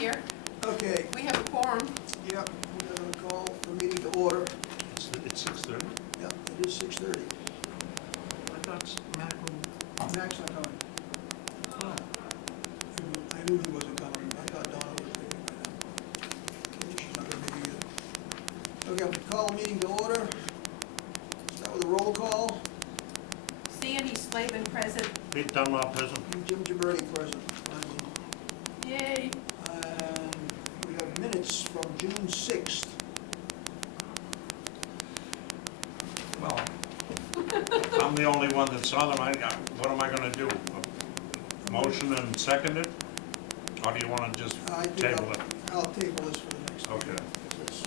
here. Okay, We have a quorum. yep, we're gonna call the meeting to order. It's 6:30. Yep, it is 6:30. I thought Mac would... Mac's not coming. Oh. I knew he wasn't coming. I thought Donna was leaving by now. Okay, she's not gonna make it either. Okay, I'm gonna call the meeting to order. Start with a roll call. Sandy Slavin present. Pete Dunlop present. And Jim Gibberti present. Yay. And we have minutes from June 6th. Well, I'm the only one that saw them. What am I gonna do? Motion and second it? Or do you wanna just I think table it? I'll table this for the next meeting. Okay. Because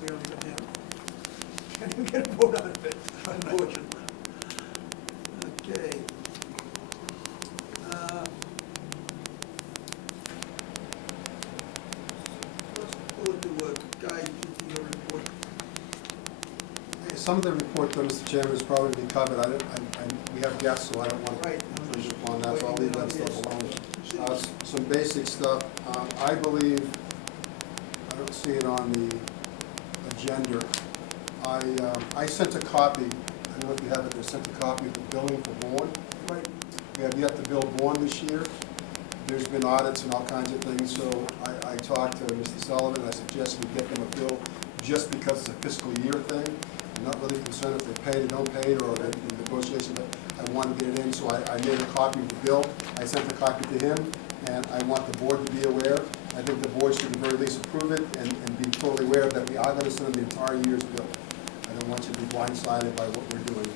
we don't even have, can't even get a vote out of it, unfortunately. Okay. Let's go into Guy, your report. Some of the report, though, Mr. Chairman, is probably be covered. We have guests, so I don't want to Right. infringe upon that, so I'll leave that stuff alone. Yes. Some basic stuff. I believe, I don't see it on the agenda. I sent a copy, I don't know if you have it, I sent a copy of the billing for Bourne. Right. We have yet to bill Bourne this year. There's been audits and all kinds of things, so I talked to Mr. Sullivan, I suggested we get them a bill just because it's a fiscal year thing. I'm not really concerned if they pay it or don't pay it, or the negotiation, but I want to get it in, so I made a copy of the bill. I sent a copy to him, and I want the board to be aware. I think the board should at the very least approve it and be totally aware that we are going to send them the entire year's bill. I don't want you to be blindsided by what we're doing.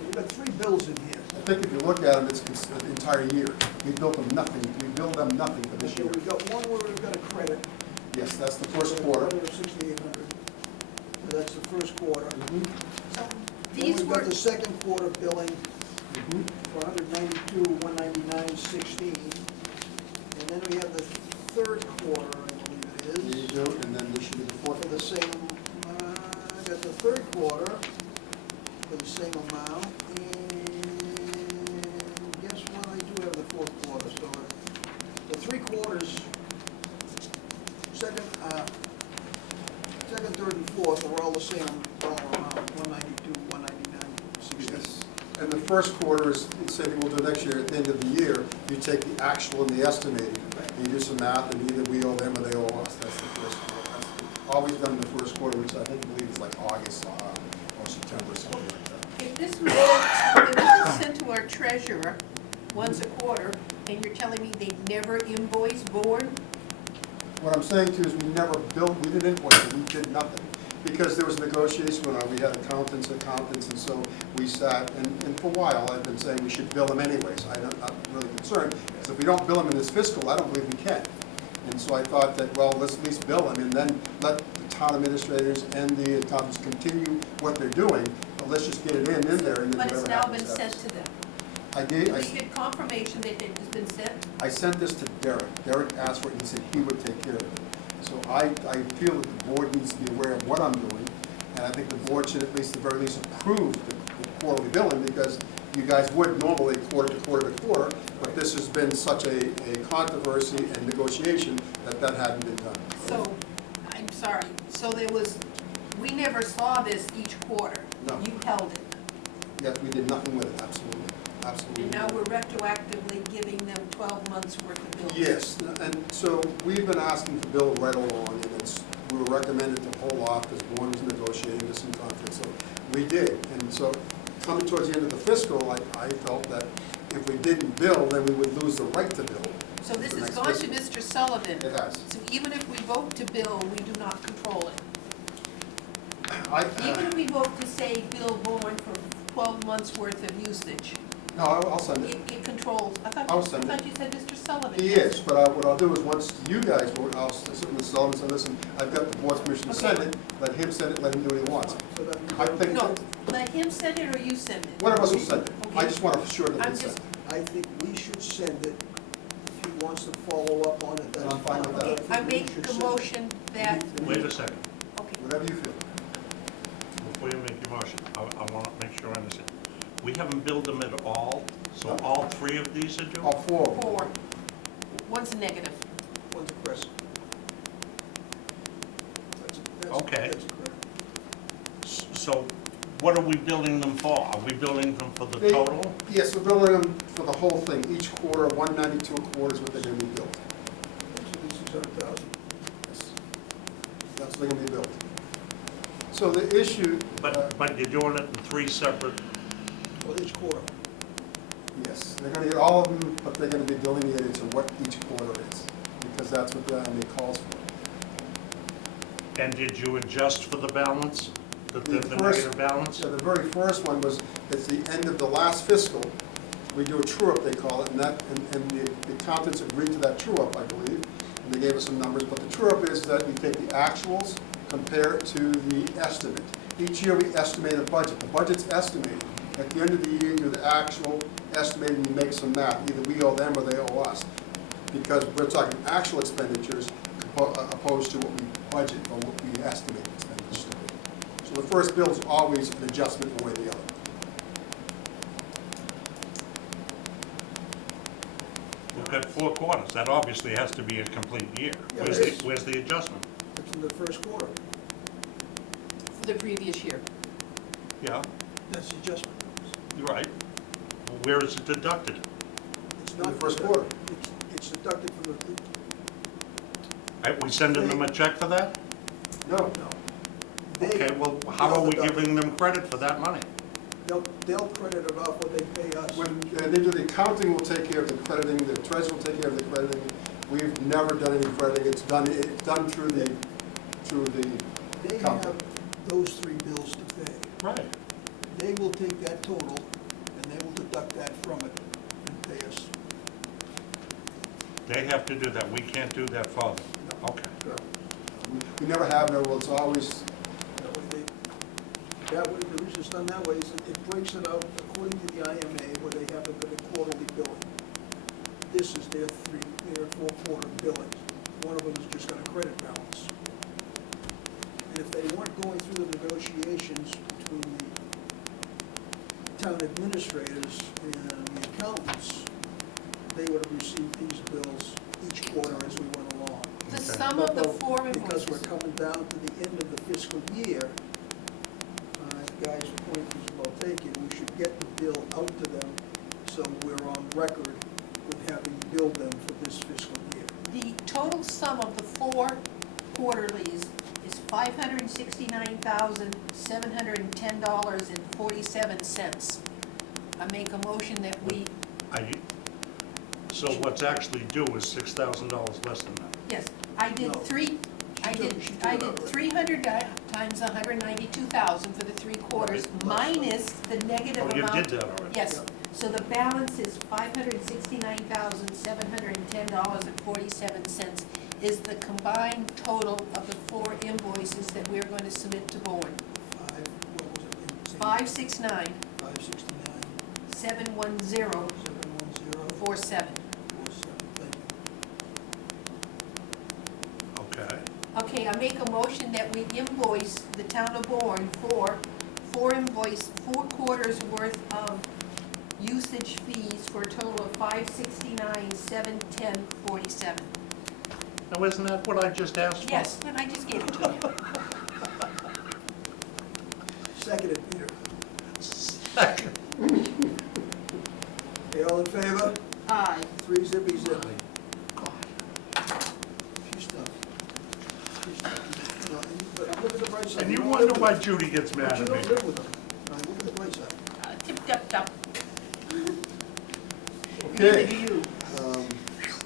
We've got 3 bills in here. I think if you look at them, it's the entire year. We built them nothing, we billed them nothing for this Okay, year. we've got one where we've got a credit. Yes, that's the first quarter. Credit of 6,800. That's the first quarter. Mhm, So Then these we've were, got the second quarter billing mhm. for 192,199.16. And then we have the third quarter, I believe it There you is, go, and then this should be the for fourth. the same, I got the third quarter for the same amount. And guess what, I do have the fourth quarter, so the 3 quarters, second, third, and fourth are all the same dollar amount, 192, 199.16. Yes. And the first quarter is, say we'll do next year, at the end of the year, you take the actual and the estimated, and you do some math, and either we owe them or they owe us. That's the first quarter. That's always done in the first quarter, which I believe is like August or September, something like that. if this was sent to our treasurer once a quarter, and you're telling me they never invoice Bourne? What I'm saying to you is we never billed, we didn't invoice it, we did nothing. Because there was negotiation going on, we had accountants, and so we sat, and for a while, I've been saying we should bill them anyways. I'm not really concerned, because if we don't bill them in this fiscal, I don't believe we can. And so I thought that, well, let's at least bill them, and then let the town administrators and the accountants continue what they're doing, but let's just get it in there, and then But it's whatever now happens, been sent happens. to them. I gave, Do we get confirmation that it has been sent? I sent this to Derek. Derek asked for it, and he said he would take care of it. So I feel that the board needs to be aware of what I'm doing, and I think the board should at least, at the very least, approve the quarterly billing, because you guys would normally quarter to quarter to quarter, but this has been such a controversy and negotiation that hadn't been done. So, I'm sorry, so we never saw this each quarter? No. You held it, Yet we did nothing with it, absolutely, absolutely. and now we're retroactively giving them 12 months worth of bills? Yes, and so we've been asking to bill right along, and we were recommended to hold off because Bourne was negotiating this in conflict, so we did. And so coming towards the end of the fiscal, I felt that if we didn't bill, then we would lose the right to bill. So this for has next gone to fiscal. Mr. Sullivan? It has. So even if we vote to bill, we do not control it? Even if we vote to say bill Bourne for 12 months worth of usage, No, I'll send it. it controls, I I'll thought send it. you said Mr. Sullivan. He is, but what I'll do is, once you guys vote, I'll sit with Mr. Sullivan and say, listen, I've got the board's permission to send it, let him send it, let him do what he wants. So that I think, No, let him send it or you send it? one of us will send it. I Okay. just want to assure that I'm it's just- sent. I think we should send it. If he wants to follow up on it, that's I'm fine with that. But I think we make should a send it. motion that, Wait a second. okay, Whatever you feel. Before you make your motion, I want to make sure I understand. We haven't billed them at all, so No. all 3 of these are due? All 4 of them. 4. One's negative. Chris. Okay. That's correct. So what are we building them for? Are we building them for the They- total? Yes, we're building them for the whole thing. Each quarter, 192 a quarter is what they're gonna be built. Should be 600,000. Yes. That's what they're gonna be built. So the issue. But you're doing it in 3 separate, Well, each quarter. Yes, they're gonna get all of them, but they're gonna be delineated to what each quarter is, because that's what the IMA calls for. and did you adjust for the balance? The The first- negative balance? So the very first one was, at the end of the last fiscal, we do a true-up, they call it, and the accountants agreed to that true-up, I believe, and they gave us some numbers, but the true-up is that we take the actuals, compare it to the estimate. Each year we estimate a budget. The budget's estimated. At the end of the year, you do the actual estimated, and you make some math. Either we owe them or they owe us. Because we're talking actual expenditures opposed to what we budget or what we estimate expenditures to be. So the first bill is always an adjustment one way or the other. We've got 4 quarters. That obviously has to be a complete year. Yeah, Where's it the, is. where's the adjustment? It's in the first quarter. For the previous year. Yeah, That's the adjustment. you're right. Well, where is it deducted? It's In the not first deducted. quarter. It's deducted from the, We sending them a check for that? No, no. They- Okay, well, how are they'll we deduct- giving them credit for that money? They'll credit it off what they pay us. when they do the accounting, will take care of the crediting, the treasurer will take care of the crediting. We've never done any crediting. It's done through the They accountant. have those 3 bills to pay. Right. They will take that total and they will deduct that from it and pay us. They have to do that. We can't do that for them. No. Okay. We never have, no, well, it's always, That way, the reason it's done that way is that it breaks it out according to the IMA where they have a quarterly billing. This is their 4-quarter billing. One of them is just got a credit balance. And if they weren't going through the negotiations between the town administrators and the accountants, they would have received these bills each quarter as we went along. The Okay. sum of the But 4 because we're invoices. coming down to the end of the fiscal year, guys' point was well taken, we should get the bill out to them so we're on record with having billed them for this fiscal year. The total sum of the 4 quarterlies is $569,710.47. I make a motion that we, So what's actually due is $6,000 less than that. yes, I did No. 3, I She did, took it I out did already. 300 times 192,000 for the 3 quarters, Right. minus the negative Oh, you amount. did that already? Yes, so the balance is $569,710.47 is the combined total of the 4 invoices that we're going to submit to Bowen. What was it? 569, 569, 710, 710, 47. 47, thank you. Okay. Okay, I make a motion that we invoice the town of Bourne for 4 quarters worth of usage fees for a total of $569,710.47. Now, isn't that what I just asked for? Yes, and I just gave it to you. Seconded, Peter. Second. Okay, all in favor? Aye. 3 zippy zip. She's tough. She's tough. No, but look at the bright side. And you don't wonder live why with them. Judy gets mad But you at don't me. live with them. All right, look at the bright side. Tip, tap, tap. okay. Neither do you.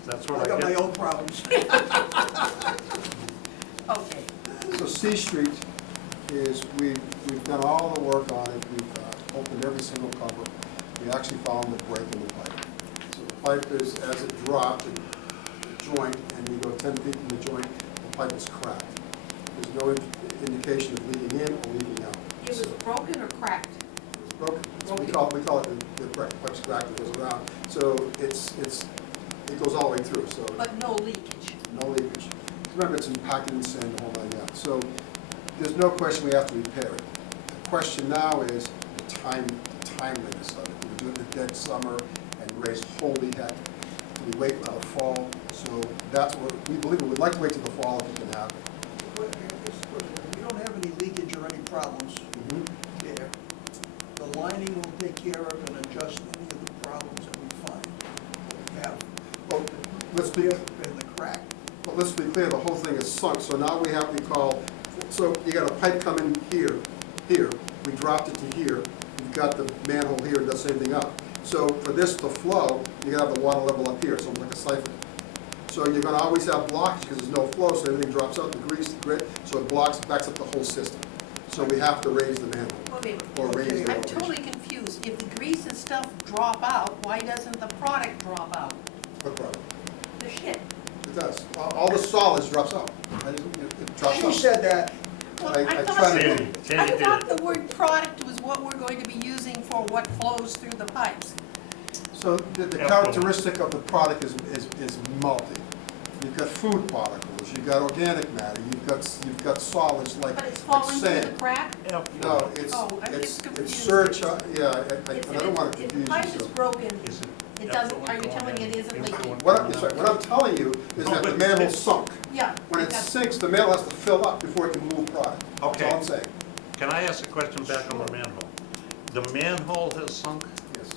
That's I what I got my get. own problems. Okay. So C Street is, we've done all the work on it, we've opened every single cover. We actually found the break in the pipe. So the pipe is, as it dropped, the joint, and you go 10 feet from the joint, the pipe is cracked. There's no indication of leaking in or leaking out. It was So broken or cracked? it's broken. So we call it the pipe's cracked, it goes around. So it goes all the way through, so. But no leakage. No leakage. Remember, it's impacted in sand the whole 9 yards. So there's no question we have to repair it. The question now is the timeliness of it. Do we do it in the dead summer and raise holy heck? Do we wait until the fall, So that's what, we believe, we would like to wait till the fall if it can happen. But, if you don't have any leakage or any problems there, the lining will take care of and adjust any of the problems that we find. We have, Well, let's be, and the crack. but let's be clear, the whole thing is sunk, so now we have, we call, so you got a pipe coming here, we dropped it to here, you've got the manhole here, it doesn't anything up. So for this to flow, you gotta have the water level up here, so like a siphon. So you're gonna always have blockage because there's no flow, so everything drops out, the grease, the grit, so it backs up the whole system. So we have to raise the manhole, Okay, or raise the I'm elevation. totally confused. If the grease and stuff drop out, why doesn't the product drop out? What problem? The shit. It does. All the solids drops out. It drops She out. said that. Well, I I thought, tried to- Sandy, I Sandy did thought it. the word product was what we're going to be using for what flows through the pipes. So the characteristic of the product is multi. You've got food particles, you've got organic matter, you've got solids like But it's like falling through the sand. crack? No, it's, Oh, I'm it's just confused. surcharge, yeah, I If don't want to If confuse the pipe you, is so. broken, Is it doesn't, are you telling me it isn't leaking? What I'm telling you is that the manhole's sunk. Yeah. When I it got- sinks, the manhole has to fill up before it can move product. That's Okay. all I'm saying. Can I ask a question back on the manhole? The manhole has sunk. Yes,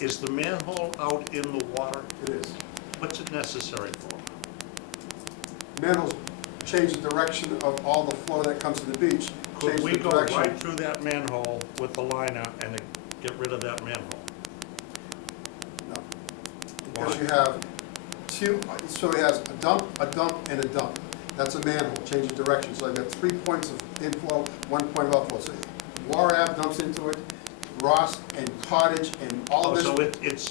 Is the manhole out in the water? it is. What's it necessary for? Manholes change the direction of all the flow that comes to the beach. Could Change we the go direction. right through that manhole with the liner and get rid of that manhole? No. Because Why? you have two, so it has a dump, and a dump. That's a manhole, change of direction. So I've got 3 points of inflow, 1 point of outflow. So Wareham dumps into it, Ross and Cottage and all Oh, this. so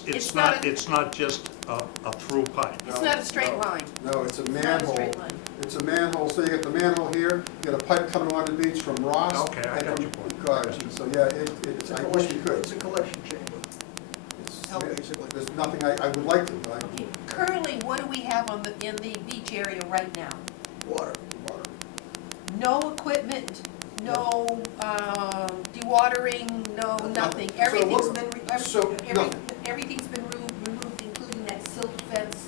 it's not just a through pipe? It's not a straight No. line. No, it's a It's not a manhole. straight line. It's a manhole, so you get the manhole here, you get a pipe coming along the beach from Ross. Okay, I and got from your point. Cottage. So, yeah, It's a I wish collection, you could. it's a collection chamber, Oh. basically. There's nothing I would like to, but I Okay, currently, what do we have in the beach area right now? Water. No equipment, no dewatering, no nothing. Everything's been, everything's been removed, including that silk fence.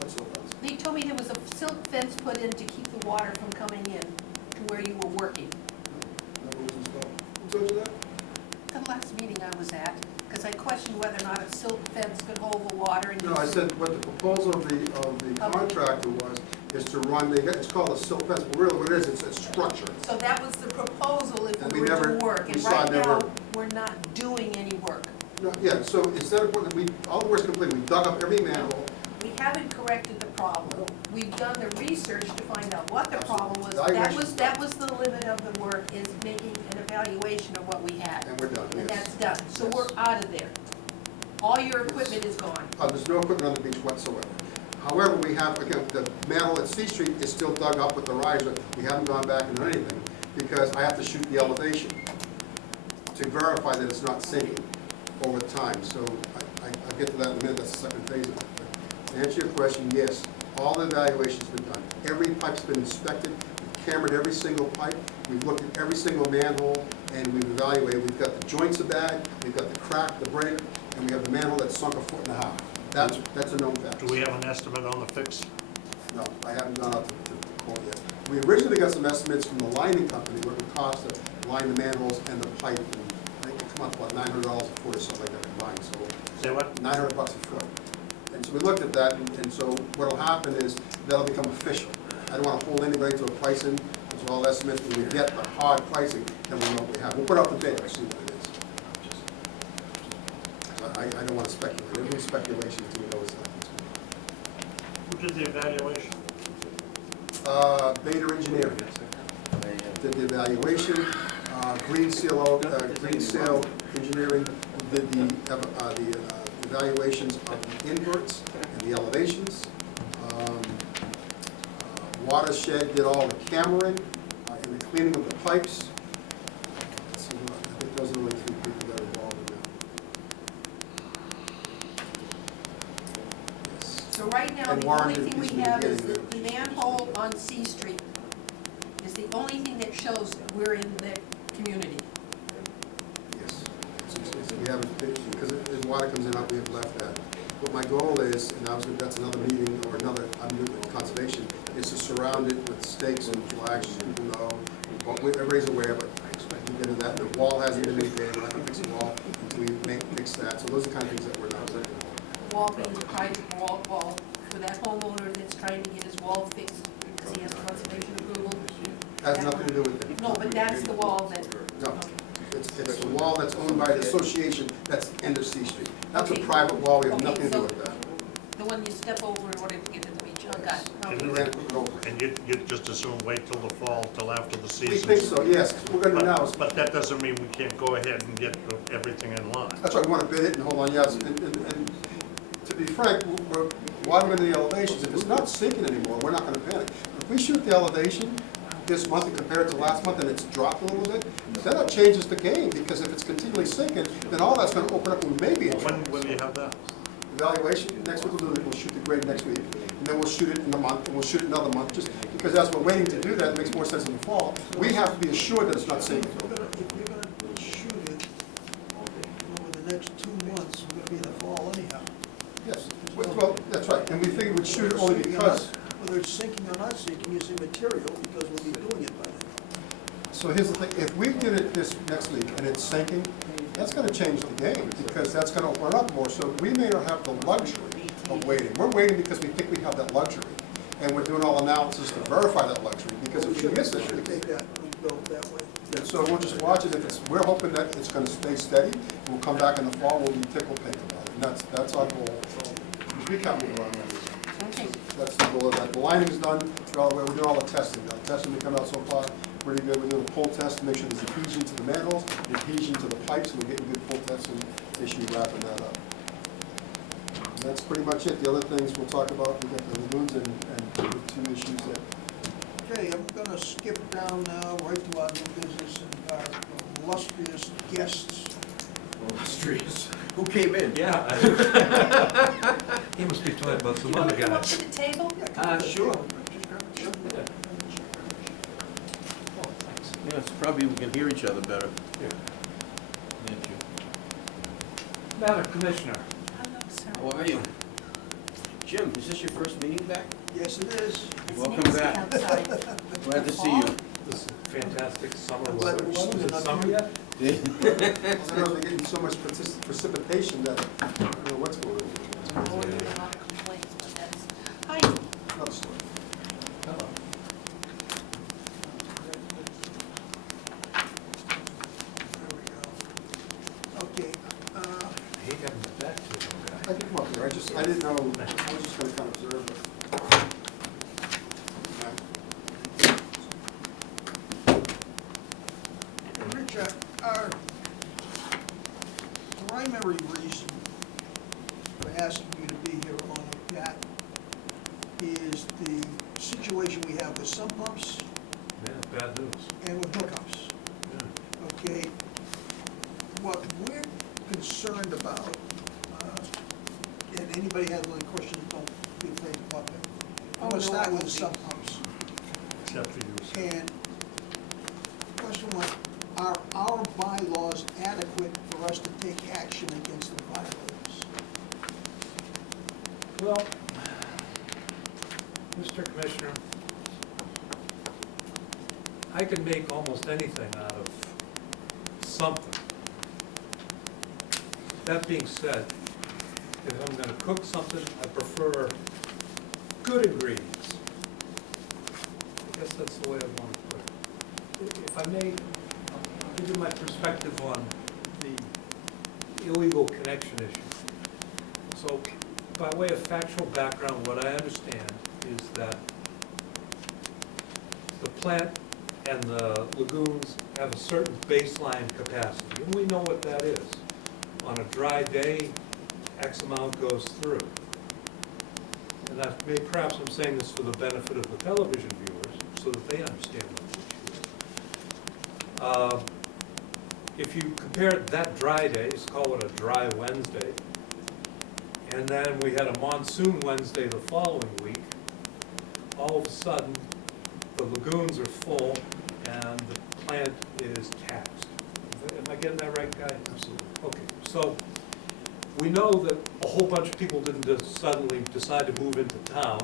What's the fence? They told me there was a silk fence put in to keep the water from coming in to where you were working. Never was installed. Who told you that? The last meeting I was at, because I questioned whether or not a silk fence could hold the water and. No, I said what the proposal of the contractor was, is to run, it's called a silt fence, but really what it is, it's a structure. So that was the proposal if And we we were never- doing work, we and saw right now, never- we're not doing any work. No, yeah, so instead of putting, all the work's complete, we dug up every manhole. We haven't corrected the problem. We've done the research to find out what the problem was. Evaluation. That was the limit of the work, is making an evaluation of what we had. And we're done, And yes. that's done. So Yes. we're out of there. All your equipment is gone. There's no equipment on the beach whatsoever. However, we have, again, the manhole at C Street is still dug up with the riser. We haven't gone back and done anything, because I have to shoot the elevation to verify that it's not sinking over time. So I'll get to that in a minute, that's the second phase of it. But to answer your question, yes, all the evaluation's been done. Every pipe's been inspected, we've cambered every single pipe, we've looked at every single manhole, and we've evaluated. We've got the joints are bad, we've got the crack, the break, and we have the manhole that's sunk 1.5 feet. That's a known fact. Do we have an estimate on the fix? No, I haven't gone out to court yet. We originally got some estimates from the lining company, what it would cost to line the manholes and the pipe, and I think it come up to about $900 a foot or something like that combined, so. Say what? $900 a foot. And so we looked at that, and so what'll happen is, that'll become official. I don't wanna hold anybody to a pricing, it's all estimates, when we get the hard pricing, then we know what we have. We'll put out the bid, and see what it is. I don't wanna speculate, there's no speculation until we know exactly what's Who did the evaluation? going on. Beta Engineering did the evaluation, Green Seal Engineering did the evaluations of the inverts and the elevations. Watershed did all the cammering and the cleaning of the pipes. Let's see, I think those are the only three people that are involved in that. Yes. So right now, And the Warren only did thing we piece have is beginning the there. manhole on C Street is the only thing that shows we're in the community. Yes. We haven't, because as water comes in, we have left that. But my goal is, and obviously that's another meeting or another, I'm doing conservation, is to surround it with stakes and flags so people know, well, everybody's aware, but we get into that. The wall hasn't been maintained, we're not gonna fix the wall until we fix that. So those are the kind of things that we're not doing. Wall being a private wall for that homeowner that's trying to get his wall fixed because he has conservation approval. Has nothing to do with it. No, but that's the wall that. No, it's the wall that's owned by the association, that's end of C Street. That's a Okay. private wall, we have Okay, nothing to do so- with that. The one you step over in order to get to the beach. Oh, got it. And We Okay. ran it over. And you'd just assume wait till the fall, till after the season? We think so, yes. What we're gonna do now is, But that doesn't mean we can't go ahead and get everything in line. that's why we wanna bid it and hold on, yes. And to be frank, why we're in the elevations, if it's not sinking anymore, we're not gonna panic. If we shoot the elevation this month and compare it to last month and it's dropped a little bit, then that changes the game, because if it's continually sinking, then all that's gonna open up and we may be in When trouble. will you have that? Evaluation, next week we'll do it, we'll shoot the grade next week, and then we'll shoot it in a month, and we'll shoot it another month, just because as we're waiting to do that, it makes more sense in the fall. We have to be assured that it's not sinking. If you're gonna shoot it over the next 2 months, we're gonna be in the fall anyhow. Yes, well, that's right, and we figured we'd shoot it only because, Whether it's sinking or not sinking, it's immaterial, because we'll be doing it by then. so here's the thing, if we did it this next week and it's sinking, that's gonna change the game, because that's gonna open up more, so we may not have the luxury of waiting. We're waiting because we think we have that luxury, and we're doing all analysis to verify that luxury, because if we miss We should it, take that, we go that way. so we'll just watch it, if it's, we're hoping that it's gonna stay steady, we'll come back in the fall, we'll be tickled pink about it, and that's our goal. We can't move around that. Okay. That's the goal of that. The lining's done, we're doing all the testing now. The testing we come out so far, pretty good. We're doing a pull test to make sure there's adhesion to the manholes, adhesion to the pipes, and we're getting good pull tests and issue wrapping that up. And that's pretty much it. The other things we'll talk about, we got the lagoons and the 2 issues that, Okay, I'm gonna skip down now, right to our new business and our illustrious guests. Illustrious. Who came in? Yeah. He must be talking about some You want other to come up guys. to the table? Sure. Just grab a chair. Yes, probably we can hear each other better. Yeah. Thank you. Madam Commissioner, Hello, sir. How are you? Jim, is this your first meeting back? Yes, it is. It's Welcome nasty back. outside. Glad to see you. this is fantastic summer I'm glad weather. the weather's Is it not summer here. yet? I don't know, they're getting so much precipitation that I don't know what's going on. Oh, you have a lot of complaints, but that's, hi, Another story. Hello. There we go. Okay, I hate having the back to the I guy. can come up here, I didn't know, I was just gonna kind of observe it. Rich, our primary reason for asking you to be here on the PAT is the situation we have with sump pumps Yeah, bad news. and with hookups. Yeah. Okay, what we're concerned about, and anybody has any questions, don't be afraid to pop in. I'm Oh, gonna no, start I with won't the be. sump pumps. Except for you, sir. And question one, are our bylaws adequate for us to take action against the violators? Well, Mr. Commissioner, I can make almost anything out of something. That being said, if I'm gonna cook something, I prefer good ingredients. I guess that's the way I want to put it. If I may, I'll give you my perspective on the illegal connection issue. So, by way of factual background, what I understand is that the plant and the lagoons have a certain baseline capacity, and we know what that is. On a dry day, X amount goes through. And that may, perhaps I'm saying this for the benefit of the television viewers, so that they understand what the issue is. If you compare that dry day, let's call it a dry Wednesday, and then we had a monsoon Wednesday the following week, all of a sudden, the lagoons are full and the plant is taxed. Am I getting that right, Guy? Absolutely. Okay, so we know that a whole bunch of people didn't just suddenly decide to move into town,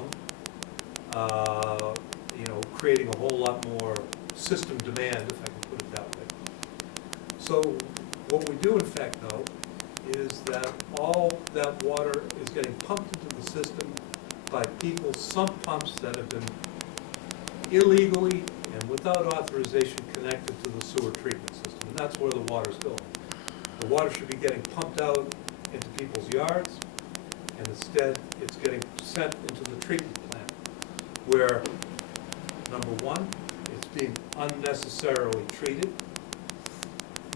you know, creating a whole lot more system demand, if I can put it that way. So what we do in fact know is that all that water is getting pumped into the system by people's sump pumps that have been illegally and without authorization connected to the sewer treatment system, and that's where the water's going. The water should be getting pumped out into people's yards, and instead it's getting sent into the treatment plant, where, number one, it's being unnecessarily treated.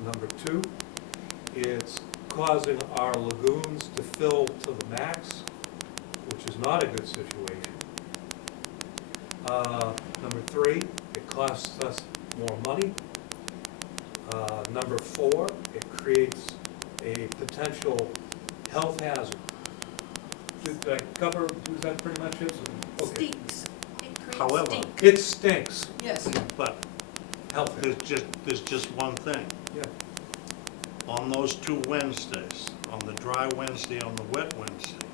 Number two, it's causing our lagoons to fill to the max, which is not a good situation. Number three, it costs us more money. Number four, it creates a potential health hazard. Did I cover, was that pretty much it? Okay. Stinks. It creates However- stink. It stinks, Yes. But health hazard. there's just one thing. Yeah. On those 2 Wednesdays, on the dry Wednesday, on the wet Wednesday,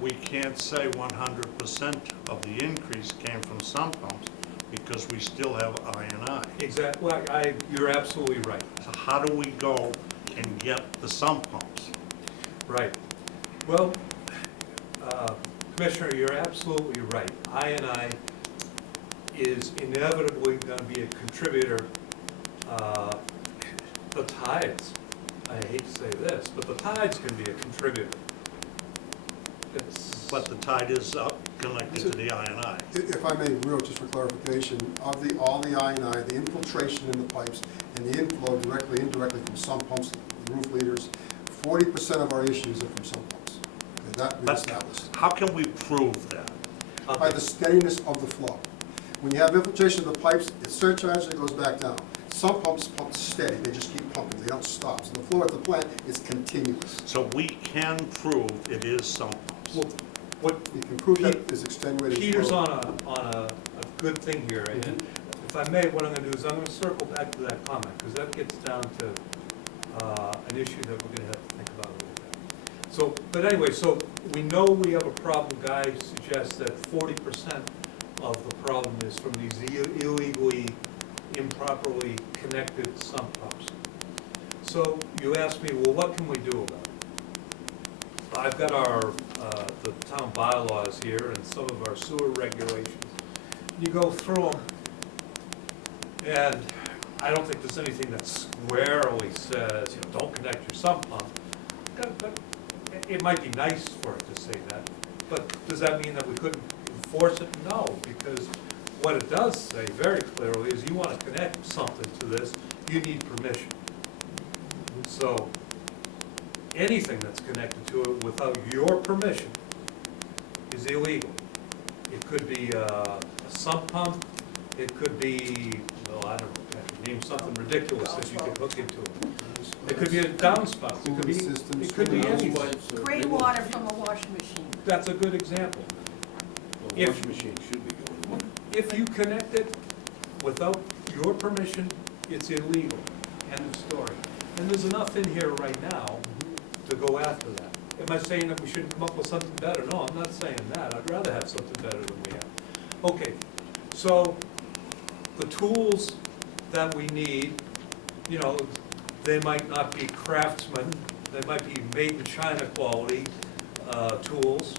we can't say 100% of the increase came from sump pumps because we still have I&I. Exactly, you're absolutely right. So how do we go and get the sump pumps? Right. Well, Commissioner, you're absolutely right. I&I is inevitably going to be a contributor. The tides, I hate to say this, but the tides can be a contributor. But the tide is up connected to the I&I. If I may, real, just for clarification, of all the I&I, the infiltration in the pipes and the inflow directly, indirectly from sump pumps, roof leaders, 40% of our issues are from sump pumps. Okay, that we But established. how can we prove that? By the steadiness of the flow. When you have infiltration of the pipes, it surcharges, it goes back down. Some pumps pump steady, they just keep pumping, they don't stop. So the flow at the plant is continuous. So we can prove it is sump pumps. Well, what You can prove that is extenuating flow. Peter's on a good thing here, and if I may, what I'm gonna do is I'm gonna circle back to that comment, because that gets down to an issue that we're gonna have to think about a little bit. So, but anyway, so we know we have a problem. Guy suggests that 40% of the problem is from these illegally, improperly connected sump pumps. So you ask me, well, what can we do about it? I've got our, the town bylaws here and some of our sewer regulations. You go through them, and I don't think there's anything that squarely says, you know, don't connect your sump pump. But it might be nice for it to say that, but does that mean that we couldn't enforce it? No, because what it does say very clearly is you want to connect something to this, you need permission. So anything that's connected to it without your permission is illegal. It could be a sump pump, it could be, well, I don't know, name something ridiculous that you could hook into it. It could be a downspout, it could be anything. Gray water from a washing machine. That's a good example. The washing machine should be going on. If you connect it without your permission, it's illegal. End of story. And there's enough in here right now to go after that. Am I saying that we shouldn't come up with something better? No, I'm not saying that. I'd rather have something better than we have. Okay, so the tools that we need, you know, they might not be craftsman, they might be made in China quality tools,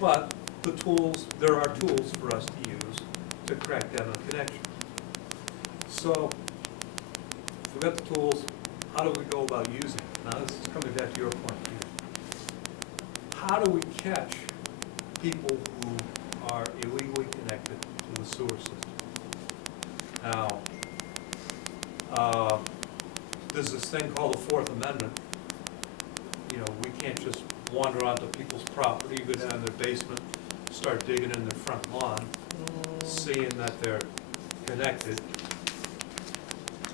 but the tools, there are tools for us to use to crack down on connection. So, if we've got the tools, how do we go about using it? Now, this is coming back to your point, Peter. How do we catch people who are illegally connected to the sewer system? Now, there's this thing called the Fourth Amendment. You know, we can't just wander onto people's property, go down their basement, start digging in their front lawn, seeing that they're connected.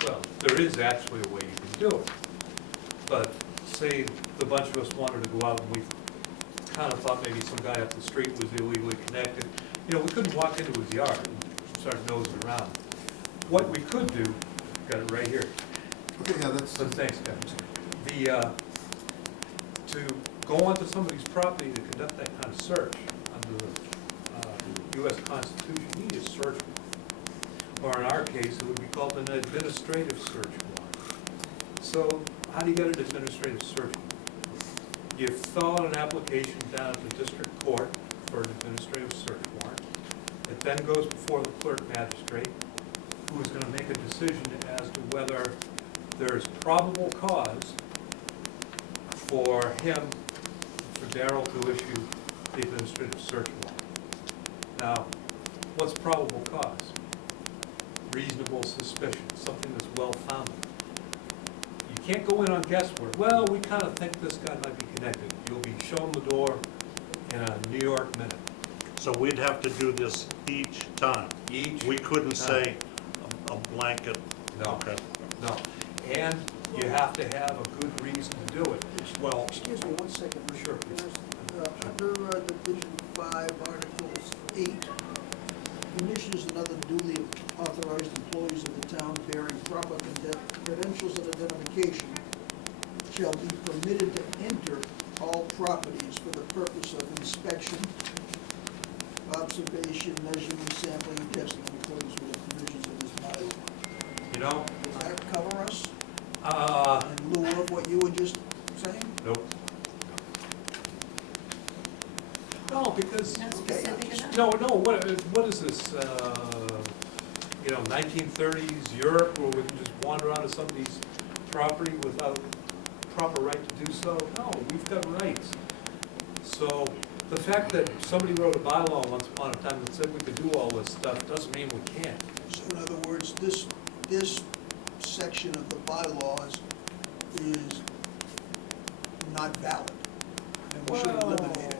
Well, there is actually a way you can do it. But say the bunch of us wanted to go out and we kind of thought maybe some guy up the street was illegally connected. You know, we couldn't walk into his yard and start nosing around. What we could do, got it right here. Okay, yeah, that's, So thanks, guys. To go onto somebody's property to conduct that kind of search under the US Constitution, you need a search warrant. Or in our case, it would be called an administrative search warrant. So how do you get an administrative search warrant? You fill out an application down at the district court for an administrative search warrant. It then goes before the clerk magistrate, who is gonna make a decision as to whether there's probable cause for him, for Darrell to issue the administrative search warrant. Now, what's probable cause? Reasonable suspicion, something that's well-founded. You can't go in on guesswork. Well, we kind of think this guy might be connected. You'll be shown the door in a New York minute. So we'd have to do this each time. We couldn't time. say a blanket. No. Okay. No. And you have to have a good reason to do it. Well, Excuse me, 1 second. Sure. Under Division 5, Articles 8, commissioners and other duly authorized employees of the town bearing proper credentials and identification shall be permitted to enter all properties for the purpose of inspection, observation, measurement, sampling, and testing in accordance with the provisions of this bylaw. you know, Does that cover us uh, in lieu of what you were just saying? nope. No, because, Not specific enough. no, what is this, you know, 1930s Europe, where we can just wander onto somebody's property without proper right to do so? No, we've got rights. So, the fact that somebody wrote a bylaw once upon a time that said we could do all this stuff doesn't mean we can't. So in other words, this section of the bylaws is not valid, and we should eliminate it.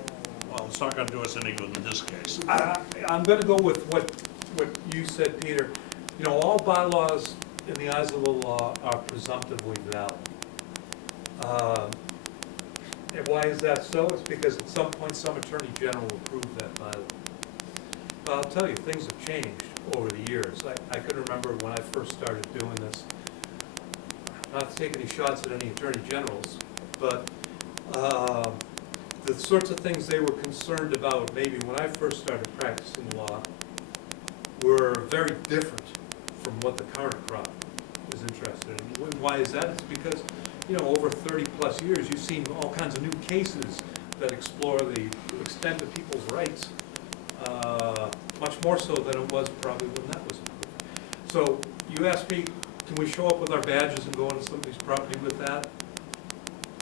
Well, it's not gonna do us any good in this case. I'm gonna go with what you said, Peter. You know, all bylaws in the eyes of the law are presumptively valid. And why is that so? It's because at some point, some attorney general will approve that bylaw. But I'll tell you, things have changed over the years. I can remember when I first started doing this, not to take any shots at any attorney generals, but the sorts of things they were concerned about, maybe when I first started practicing law, were very different from what the current crop is interested in. Why is that? It's because, you know, over 30-plus years, you've seen all kinds of new cases that explore the extent of people's rights, much more so than it was probably when that was approved. So you asked me, can we show up with our badges and go into somebody's property with that?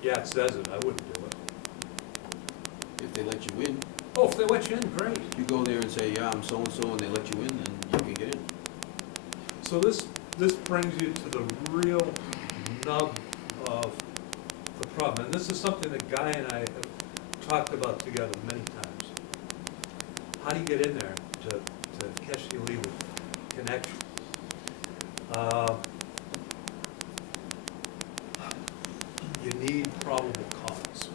Yeah, it says it. I wouldn't do it. If they let you in, Oh, if they let you in, great. you go there and say, yeah, I'm so-and-so, and they let you in, then you can get in. So this brings you to the real nub of the problem. And this is something that Guy and I have talked about together many times. How do you get in there to catch the illegal connection? You need probable cause.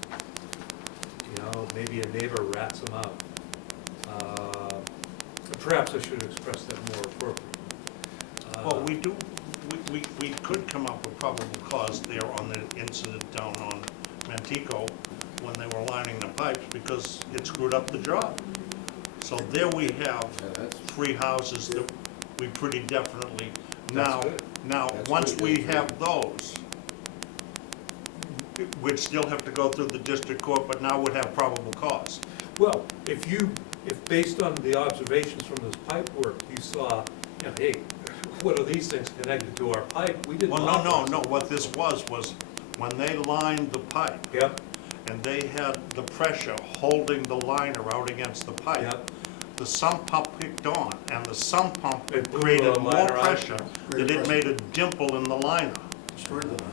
You know, maybe a neighbor rats them out. Perhaps I should express that more appropriately. Well, we could come up with probable cause there on the incident down on Mantico when they were lining the pipes because it screwed up the job. So there we have Yeah, that's, 3 houses that we pretty definitely, That's now, good. That's once good, we yeah. have those, we'd still have to go through the district court, but now we'd have probable cause. Well, if based on the observations from this pipe work, you saw, you know, hey, what are these things connected to our pipe? We didn't. Well, no, authorize what this was when they lined the pipe, it. Yep, and they had the pressure holding the liner out against the pipe. yep. The sump pump kicked on, and the sump pump It blew created the more liner out. pressure, that it made a dimple in the liner, Destroyed the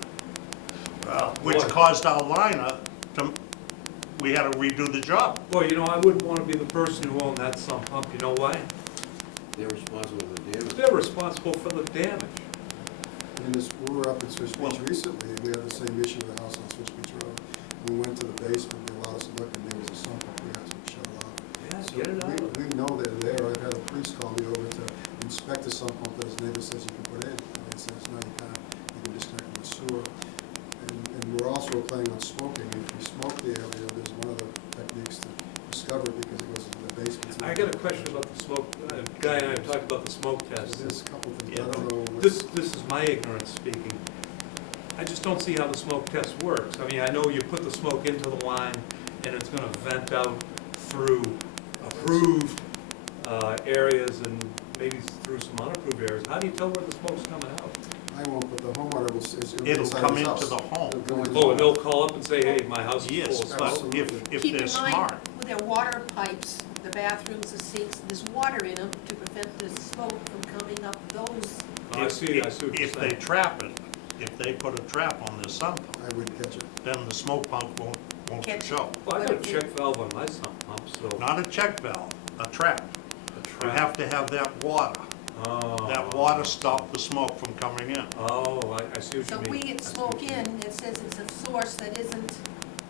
which Boy. caused our liner to, we had to redo the job. Well, you know, I wouldn't want to be the person who owned that sump pump. You know why? they're responsible for the damage. They're responsible for the damage. And this, we were up in Switch Well- Beach recently, and we had the same issue with a house on Switch Beach Road. We went to the basement, they allowed us to look, and there was a sump pump, we had to shut it off. Yeah, So get it out. we know they're there. I've had a priest call me over to inspect the sump pump that his neighbor says you can put in. And he says, no, you can't, you can disconnect from the sewer. And we're also planning on smoking. If we smoke the area, discover it because it goes into the basement. I got a question about the smoke, Guy and I have talked about the smoke So test. there's a couple of things, I Yeah. don't know. This is my ignorance speaking. I just don't see how the smoke test works. I mean, I know you put the smoke into the line and it's gonna vent out through approved areas and maybe through some unapproved areas. How do you tell where the smoke's coming out? I won't, but the homeowner will, It'll inside come his into house. the home. It'll go into Oh, the and they'll call up and say, hey, my house is full Yes, of smoke. but Absolutely. if Keep they're in mind, smart, with their water pipes, the bathrooms, the sinks, there's water in them to prevent the smoke from coming up those. I see what you're if they saying. trap it, if they put a trap on their sump pump, I wouldn't catch it. then the smoke pump won't Catch it. show. Well, I got a check valve on my sump pump, so. Not a check valve, a trap. A You trap. have to have that water. Oh. That water stops the smoke from coming in. Oh, I see what So you if mean. we get I see smoke what you in, mean. it says it's a source that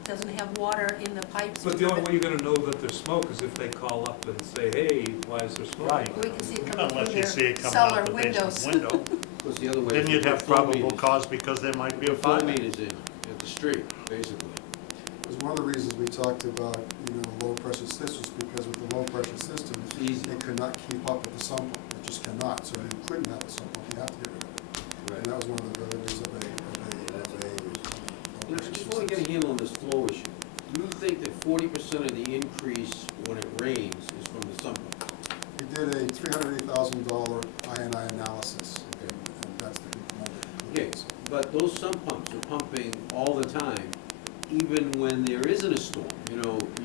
doesn't have water in the pipes. But the only way you're gonna know that there's smoke is if they call up and say, hey, why is there smoke? Right. We can see it coming Unless through you see their it coming cellar out the windows. basement window, What's the other way? then you'd have Flow probable meters. cause because there might be a Flow fire. meters in, at the street, basically. It was one of the reasons we talked about, low pressure systems, because with the low pressure systems, It's easy. it could not keep up with the sump pump, it just cannot, so you couldn't have a sump pump, you have to get rid of it. And that was one of the vagaries of a You know, I just want to get a handle on this flow issue. Do you think that 40% of the increase when it rains is from the sump pump? We did a $380,000 INI analysis, and that's the component. Okay, but those sump pumps are pumping all the time, even when there isn't a storm. You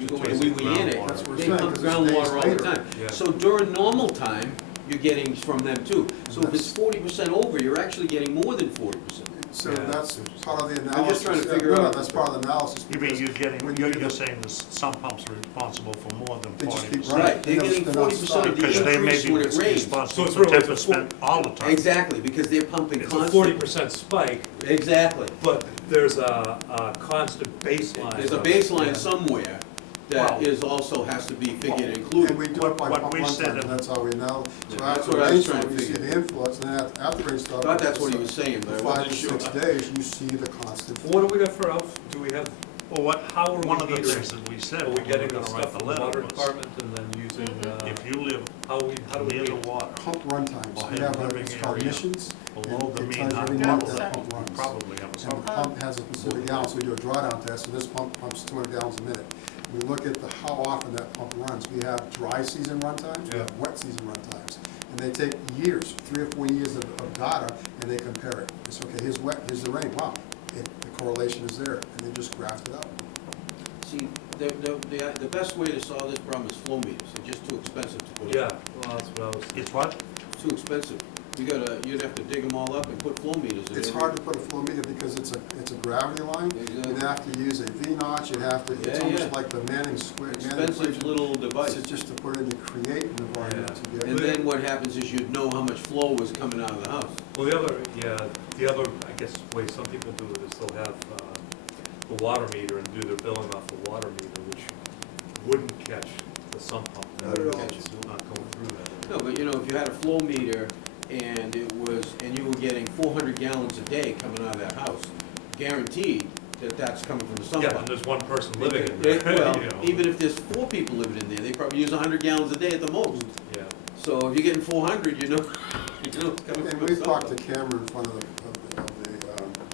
go into Chasing Wee Wee in it, groundwater. That's what we're they saying, pump 'cause it's groundwater days all the later. time. Yeah. So during normal time, you're getting from them too. So if it's 40% over, you're actually getting more than 40%. So Yeah. that's part of the analysis. I'm just trying to Yeah, figure no, out- That's part of the analysis. You mean because when you're do the- saying the sump pumps are responsible for more than They just keep 40%? Right, they're They're getting not 40% of the Because they may increase be when it rains. responsible So it's for really 10% all the time. Exactly, because they're pumping It's a constantly. 40% spike, Exactly. but there's a constant baseline. There's a of it. baseline Yeah. somewhere that Well- is also has to be figured And included. we do What- it by what pump we run said times, in- that's how we know. So Yeah, that's after what I was trying rainstorm, to you see figure. the influence, and then after rainstorm. I thought that's what he was saying, but I For wasn't 5 to sure. 6 days, you see the constant. What do we got for do we have, Well, how are we one of the metering? things that we said Are when we we were getting gonna the write stuff the from the letter water was, department and then using, if you live how do near we, the water, Pump run times, Or we have have, living it's called area emissions. below the and it mean tells you high every level, month that pump you runs. probably have a And sump the pump has a specific gallon, so we do a drawdown test, so this pump pumps 200 gallons a minute. We look at how often that pump runs. We have dry season run times, we have wet season run times. And they take years, 3 or 4 years of data, and they compare it. It's okay, here's wet, here's the rain, wow, the correlation is there, and they just graph it out. See, the best way to solve this problem is flow meters. They're just too expensive to put in. yeah, well, that's what I was thinking. It's what? It's too expensive. You'd have to dig them all up and put flow meters in. It's hard to put a flow meter because it's a gravity line. Exactly. You'd have to use a V-notch, you'd have to, it's Yeah, almost yeah. like the Manning square. Manning Expensive equation. little device. It's just to put in to create an environment to get. And then what happens is you'd know how much flow was coming out of the house. Well, the other, I guess, way some people do it is they'll have the water meter and do their billing off the water meter, which wouldn't catch the sump pump. Not at all. It's not going through that. No, but if you had a flow meter and you were getting 400 gallons a day coming out of that house, guaranteed that that's coming from the sump Yeah, and pump. there's one person living in They- there, Well, you know. even if there's 4 people living in there, they probably use 100 gallons a day at the most. Yeah. So if you're getting 400, you know it's coming And from the we've sump parked the pump. camera in front of the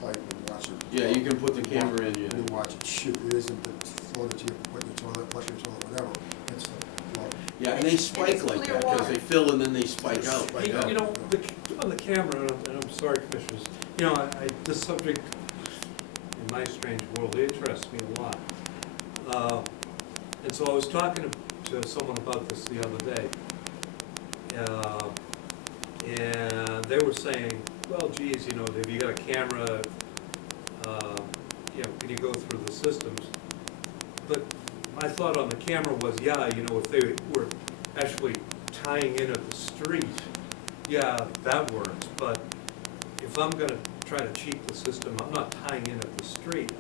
pipe and watch it. Yeah, you can put the camera in, yeah. You watch it shoot, it isn't the flow that you put in your toilet, flush your toilet, whatever, it's the flow. Yeah, and they spike like clear that, because water. they fill and then they spike out. You know, on the camera, and I'm sorry, commissioners, this subject, in my strange world, interests me a lot. And so I was talking to someone about this the other day, and they were saying, well, geez, have you got a camera, can you go through the systems? But my thought on the camera was, if they were actually tying in at the street, yeah, that works, but if I'm gonna try to cheat the system, I'm not tying in at the street,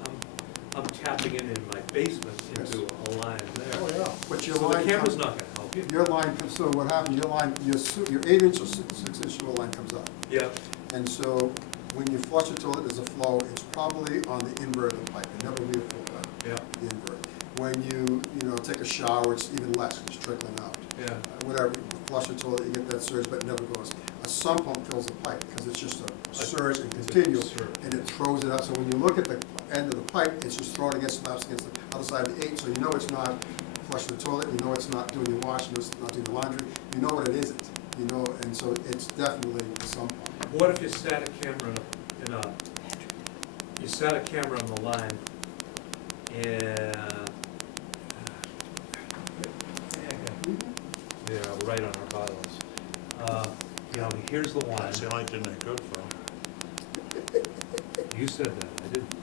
I'm tapping in my basement into a line there. Oh, yeah. But your So the line camera's comes, not gonna help you. your line, so what happened, your line, your 8-inch or 6-inch sewer line comes up. Yeah, And so when you flush a toilet, there's a flow, it's probably on the invert of the pipe, it never be a full pipe. yeah. The invert. When you wanna take a shower, it's even less, it's trickling out. Yeah. Whatever, you flush the toilet, you get that surge, but it never goes. A sump pump fills the pipe, because it's just a surge and It's a continue, surge. and it throws it out. So when you look at the end of the pipe, it's just thrown against, slaps against the other side of the 8, so you know it's not flushing the toilet, you know it's not doing your wash, you know it's not doing the laundry, you know what it isn't, you know, and so it's definitely a sump pump. What if you sat a camera you sat a camera on the line and, yeah, right on our bylaws. You know, here's the line. That's the only thing they're good for. You said that, I didn't.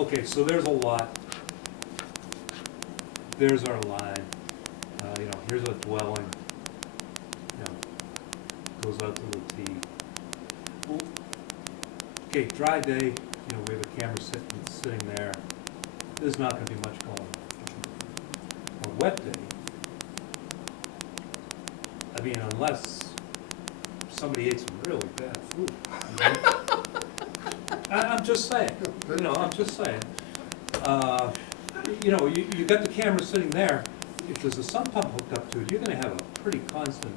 Okay, so there's a lot. There's our line. You know, here's a dwelling. You know, goes out to the T. Well, okay, dry day, you know, we have a camera sitting there. There's not gonna be much going on. On a wet day, I mean, unless somebody ate some really bad food. You know? I'm just saying, you know, I'm just saying. You know, you got the camera sitting there, if there's a sump pump hooked up to it, you're gonna have a pretty constant,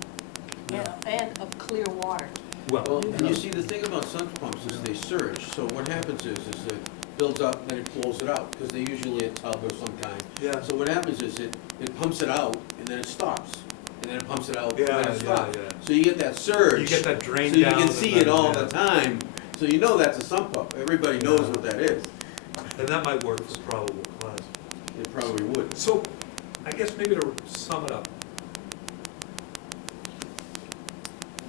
And of clear water. Well, and you see, the thing about sump pumps is they surge, so what happens is it builds up, then it flows it out, because they're usually a tub of some kind. Yeah. So what happens is it pumps it out, and then it stops, and then it pumps it out, and then it stops. yeah. So you get that surge. You get that drain So you down can and see then- it all yeah. the time, so you know that's a sump pump, everybody knows Yeah. what that is. And that might work for probable cause. It probably would. So, I guess maybe to sum it up,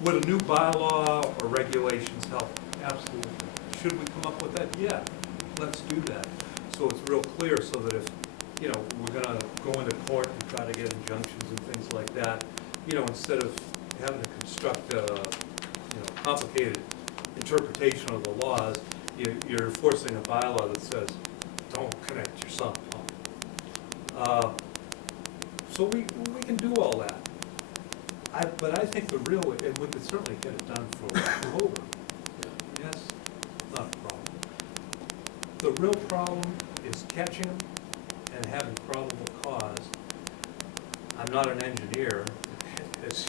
would a new bylaw or regulations help? Absolutely. Should we come up with that? Yeah, let's do that. So it's real clear, so that if, you know, we're gonna go into court and try to get injunctions and things like that, you know, instead of having to construct a, you know, complicated interpretation of the laws, you're forcing a bylaw that says, don't connect your sump pump. So we can do all that. But I think the real, and we could certainly get it done for October. Yes, not a problem. The real problem is catching them and having probable cause. I'm not an engineer, as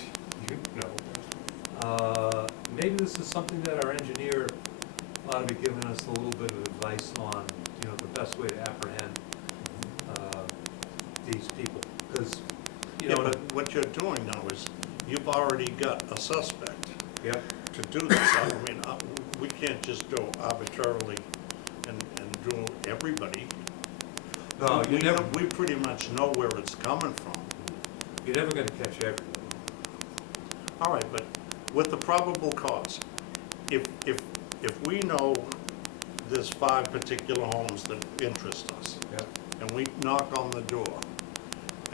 you know. Maybe this is something that our engineer ought to be giving us a little bit of advice on, you know, the best way to apprehend these people. Because, you Yeah, know, but what you're doing now is, you've already got a suspect yep. to do this. I mean, we can't just go arbitrarily and do everybody. No, you never, We pretty much know where it's coming from. you're never gonna catch everybody. All right, but with the probable cause, if we know there's 5 particular homes that interest us, Yep. and we knock on the door,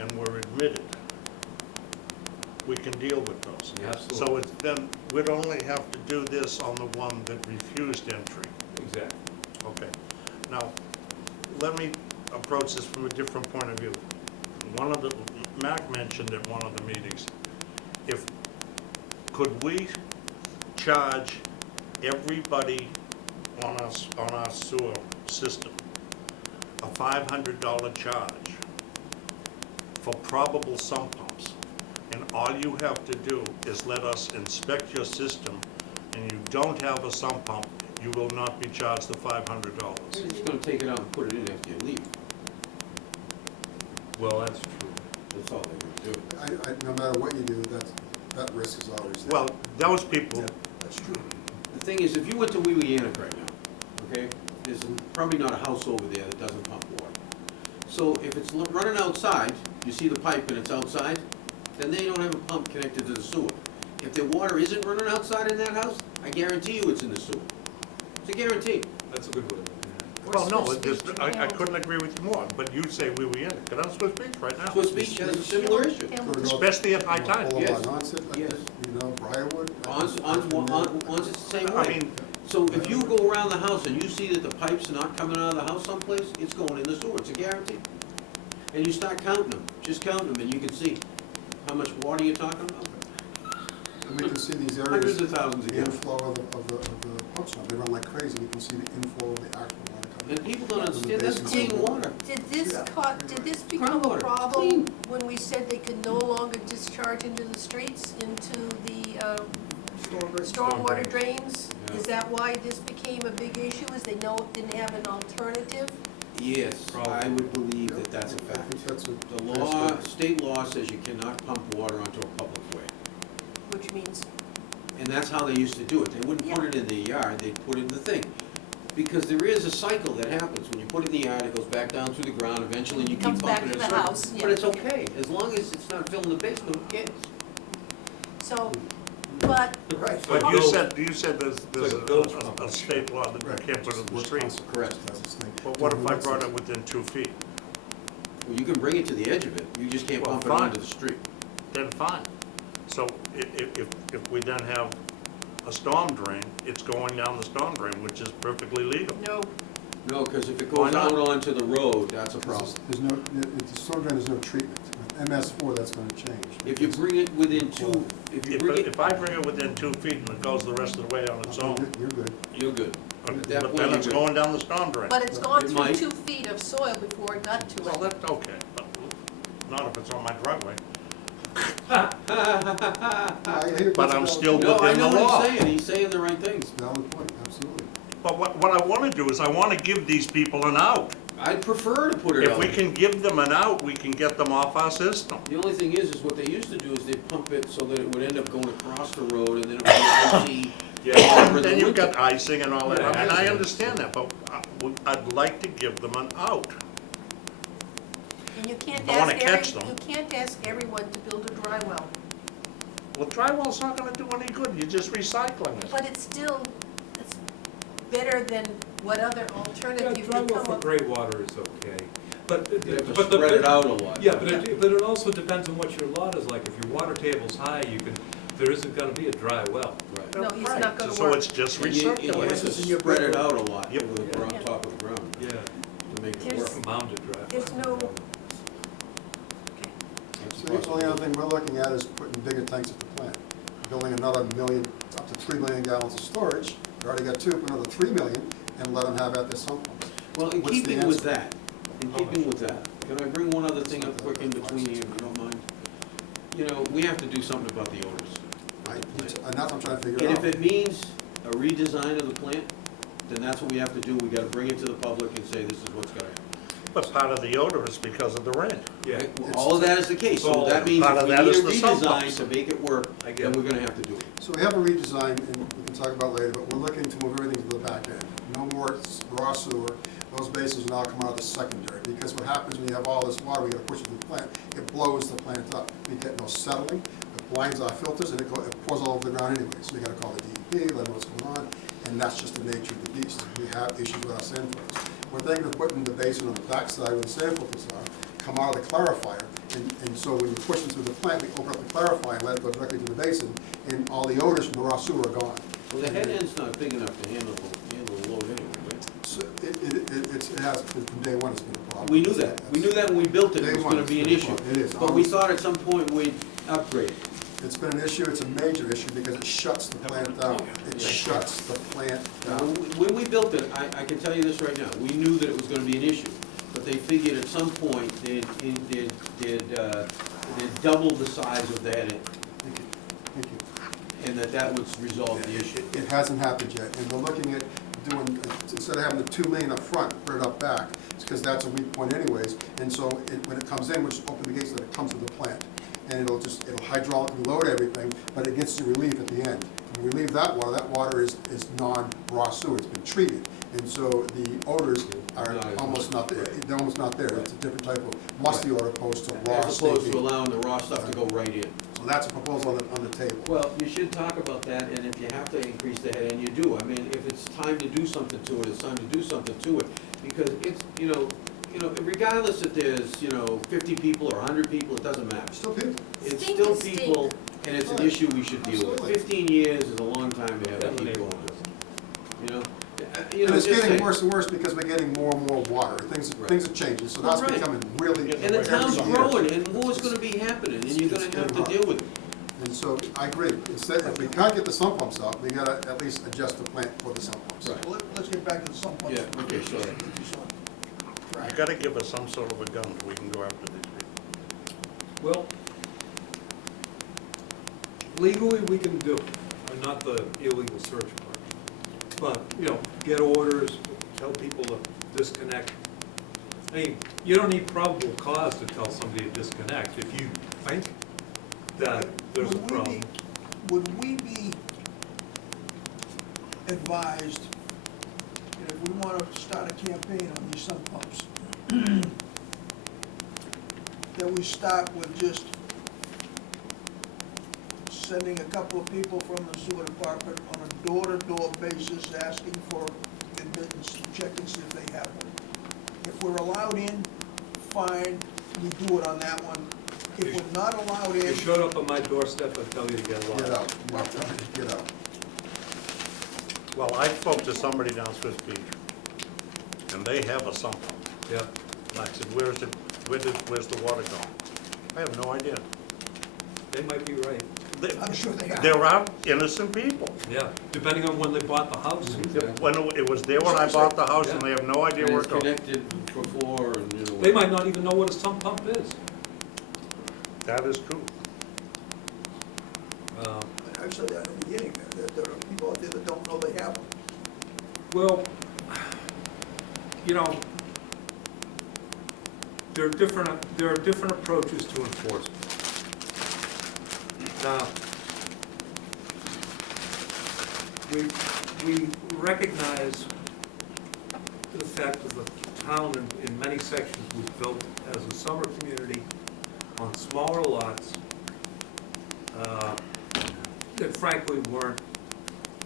and we're admitted, we can deal with those. Absolutely. So it's then, we'd only have to do this on the one that refused entry. Exactly. Okay. Now, let me approach this from a different point of view. Mac mentioned at one of the meetings, could we charge everybody on our sewer system a $500 charge for probable sump pumps? And all you have to do is let us inspect your system, and you don't have a sump pump, you will not be charged the $500. They're just gonna take it out and put it in after you leave, Well, that's true. that's all they're gonna do. No matter what you do, that risk is always there. Well, those people, That's true. The thing is, if you went to Wewianick right now, okay, there's probably not a house over there that doesn't pump water. So if it's running outside, you see the pipe and it's outside, then they don't have a pump connected to the sewer. If the water isn't running outside in that house, I guarantee you it's in the sewer. It's a guarantee. That's a good way of looking at it. well, no, Swiss there's- Beach I Hamilton. couldn't agree with you more, but you say we in it, get on Swiss Beach right now. Swiss Beach has a similar issue. Hamilton. Especially at high tide. Boulevard, Yes. Onset, like Yes. this, you know, Briarwood. Once it's the same way. I mean, So if you go around the house and you see that the pipe's not coming out of the house someplace, it's going in the sewer, it's a guarantee. And you start counting them, just count them, and you can see how much water you're talking about. And we can see these areas, Hundreds of thousands of the gallons. inflow of the pumps now, they run like crazy, we can see the inflow of the actual water And people don't understand, that's clean water. Did this Yeah. did this become a Groundwater, problem clean. when we said they could no longer discharge into the streets, into the stormwater drains? Yeah. Is that why this became a big issue, is they know didn't have an alternative? Yes, Probably. I would believe that that's a I fact. think that's a. The law, state law says you cannot pump water onto a public way. Which means, And that's how they used to do it. They wouldn't put it in the yard, they'd put it in the thing. Because there is a cycle that happens. When you put it in the yard, it goes back down through the ground, eventually you keep Comes back pumping it. to the So- house, yeah. But it's okay, as long as it's not filling the basement, who cares? so, but, Right. But But you no- said there's It's like a village pump. a state law that you can't put it in the What's street. concept Correct. does its thing. But what if I brought it within 2 feet? Well, you can bring it to the edge of it, you just can't Well, pump it fine. onto the street. Then fine. So if we then have a storm drain, it's going down the storm drain, which is perfectly legal. no, No, because if it Why goes not? out onto the road, that's a problem. There's no, the storm drain, there's no treatment. With MS4, that's gonna change. If you bring it within two, if you bring it, If I bring it within 2 feet and it goes the rest of the way on its own, You're good. you're good. At that but point, then you're it's good. going down the storm drain. but it's gone It through might. 2 feet of soil before it got to Well, it. that's okay, but not if it's on my driveway. But I'm still No, I within know the law. what he's saying the right things. Valid point, absolutely. But what I wanna do is I wanna give these people an out. I'd prefer to put it If out. we can give them an out, we can get them off our system. The only thing is what they used to do is they'd pump it so that it would end up going across the road and then it would be icy. over the Then you've winter. got icing and all that, Yeah, and I absolutely. understand that, but I'd like to give them an out. And you can't I wanna ask catch them. you can't ask everyone to build a dry well, Well, drywall's not gonna do any good, you're just recycling it. but it's better than what other Yeah, alternative you can drywall come for up. gray water is okay. But, You have to but the. spread it out a lot. Yeah, but it also depends on what your lot is like. If your water table's high, there isn't gonna be a dry well. Right. No, he's not gonna So work. it's just And you have to recirculating. spread it out a lot Yep. over the ground, Yeah. top of the ground Yeah, to make it There's- work. mounded dry. There's no, That's So the only other thing we're looking at is putting bigger tanks at the plant. Building another million, up to 3 million gallons of storage. We already got 2, put another 3 million, and let them have at their sump pumps. Well, in What's the keeping with answer? that, can I bring one other thing up quick in between you, if you don't mind? You know, we have to do something about the odors. And that's what I'm trying to figure And out. if it means a redesign of the plant, then that's what we have to do. We gotta bring it to the public and say, this is what's gonna happen. But part of the odor is because of the rain. Yeah, Okay, well, all of that is the case, so All- that means part if of we that need is a the sump redesign pumps. to make it work, I get then it. we're gonna have to do it. So we have a redesign, and we can talk about later, but we're looking to move everything to the back end. No more raw sewer, those basins now come out of the secondary, because what happens when you have all this water, we gotta push it to the plant, it blows the plant up. We get no settling, it blinds our filters, and it pours all over the ground anyway, so we gotta call the DEP, let them know what's going on, and that's just the nature of the beast. We have issues with our sand filters. We're thinking of putting the basin on the backside where the sand filters are, come out of the clarifier, and so when you push it through the plant, we open up the clarifier and let it go directly to the basin, and all the odors from the raw sewer are gone. Well, the head end's not big enough to handle the load anyway, right? So it has, from day one, it's been a problem. We knew that. We knew that when we built it, it was gonna be an issue. It is. But we thought at some point we'd upgrade it. It's been an issue, it's a major issue, because it shuts the plant down. It shuts the plant Now, down. when we built it, I can tell you this right now, we knew that it was gonna be an issue. But they figured at some point they'd double the size of that end, Thank you, thank you. and that would resolve the issue. It hasn't happened yet, and we're looking at doing, instead of having the 2 million up front, put it up back, it's because that's a weak point anyways, and so when it comes in, we'll just open the gates, let it come to the plant. And it'll hydraulically load everything, but it gets the relief at the end. When we relieve that water is non-raw sewer, it's been treated, and so the odors are Not as almost not much, there, right. they're almost not there, it's a different type of musty odor opposed to raw, As opposed to stinky. allowing the raw stuff to go right in. So that's a proposal on the table. Well, you should talk about that, and if you have to increase the head, and you do, I mean, if it's time to do something to it, it's time to do something to it. Because it's, regardless if there's, 50 people or 100 people, it doesn't matter. Still people. It's Stink still is stink. people, and it's an Right. issue we should deal with. Absolutely. 15 years is a long time to have that keep going. And it's just getting say- worse and worse because we're getting more and more water. Right. Things are changing, so that's Right. becoming really. And the every town's year. growing, and more is gonna be happening, and you're gonna have to deal with it. And so I agree, instead, if we can't get the sump pumps out, we gotta at least adjust the plant for the sump pumps. Right. Well, let's get back to the sump pumps. Yeah, okay, sorry. You gotta give us some sort of a gun so we can go after these people. Well, legally, we can do it, and not the illegal search part. But, you know, get orders, tell people to disconnect. I mean, you don't need probable cause to tell somebody to disconnect if you think that there's a problem. Would we be advised, that if we want to start a campaign on these sump pumps, that we start with just sending a couple of people from the sewer department on a door-to-door basis, asking for admittance, check and see if they have one. If we're allowed in, fine, we do it on that one. If we're not allowed in. If you showed up on my doorstep, I'd tell you to get Get lost. out, you know, tell them to get out. Well, I spoke to somebody down Swiss Beach, and they have a sump pump. Yeah, And I said, where's the water going? I have no idea. they might be right. I'm sure they are. There are innocent people. Yeah, depending on when they bought the house. When it was there when I bought the house, and they have no idea And where it's it goes. connected before and, you know. They might not even know what a sump pump is. That is true. I said that in the beginning, that there are people out there that don't know they have them. Well, you know, there are different approaches to enforcement. Now, we recognize the fact that the town in many sections was built as a summer community on smaller lots that frankly weren't,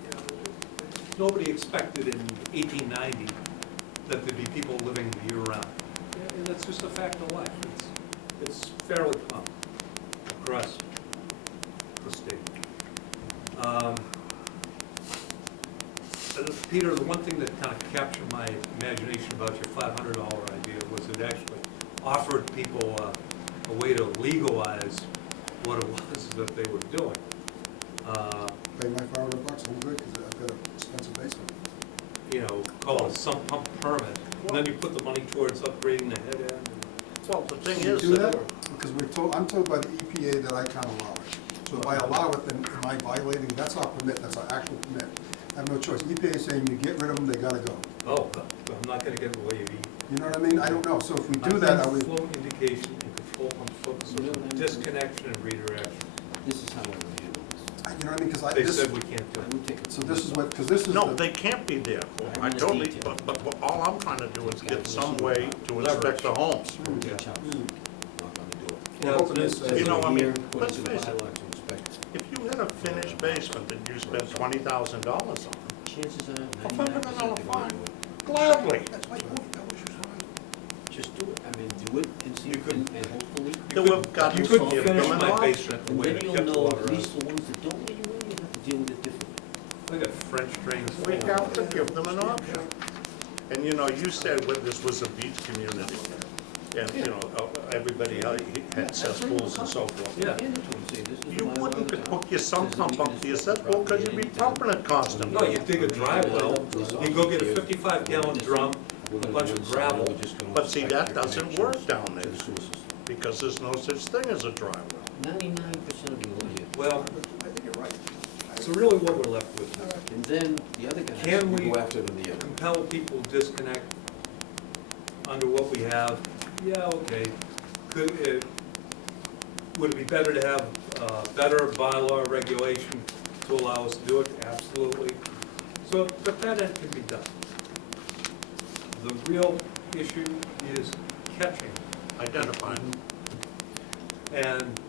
you know, nobody expected in 1890 that there'd be people living year-round. And that's just a fact of life. It's fairly common across the state. Peter, the one thing that kind of captured my imagination about your $500 idea was it actually offered people a way to legalize what it was that they were doing. Pay my $500, I'm good, because I've got an expensive basement. You know, called a sump pump permit, and then you put the money towards upgrading the head end. Well, the thing Can you is, do that? Because I'm told by the EPA that I can't allow it. So if I allow it, then am I violating, that's our permit, that's our actual permit. I have no choice. EPA is saying you get rid of them, they gotta go. Oh, I'm not gonna get in the way of eat. You know what I mean? I don't know. So if we do that, are we, Flow indication and control pump focus on disconnection and redirection. This is how I would handle this. you know what I mean? Because They this, said we can't do I it. would take it. so this is what, because this is no, the, they can't be there. I totally, but all I'm trying to do is get some way to inspect the homes. Not gonna do it. Yeah, hoping it's- this, You know, I mean, Here, let's according to the face it. bylaw, to inspect. If you had a finished basement that you spent $20,000 on, Chances are $500 99% they're gonna fine. do it. gladly. That's my point, that was just fine. Just do it, I mean, do it and see, You could- and hopefully. They would have gotten You could some- give finish them an my option. basement the And way then I you'll kept the know, water at out. least the ones that don't let you in, you have to deal with it differently. I got French drains. We have to give them an option. And you know, you said when this was a beach community, and you know, everybody had cesspools and so forth. Yeah. Hand it to 'em, say, this is the You bylaw wouldn't of the town. hook your sump pump up to your cesspool because you'd be pumping it No, constantly. you dig a dry well, you go get a 55-gallon drum, We're a gonna bunch do of this, gravel. we're just gonna But see, inspect that your doesn't work connections down to there the sewer system. because there's no such thing as a dry well. 99% of you will hit. Well, I think you're right. so really what we're left with is And then the other guys, Can we we go after them the other. compel people to disconnect under what we have. Yeah, okay. Would it be better to have better bylaw regulation to allow us to do it? Absolutely. So, but that end can be done. The real issue is catching. Identifying. And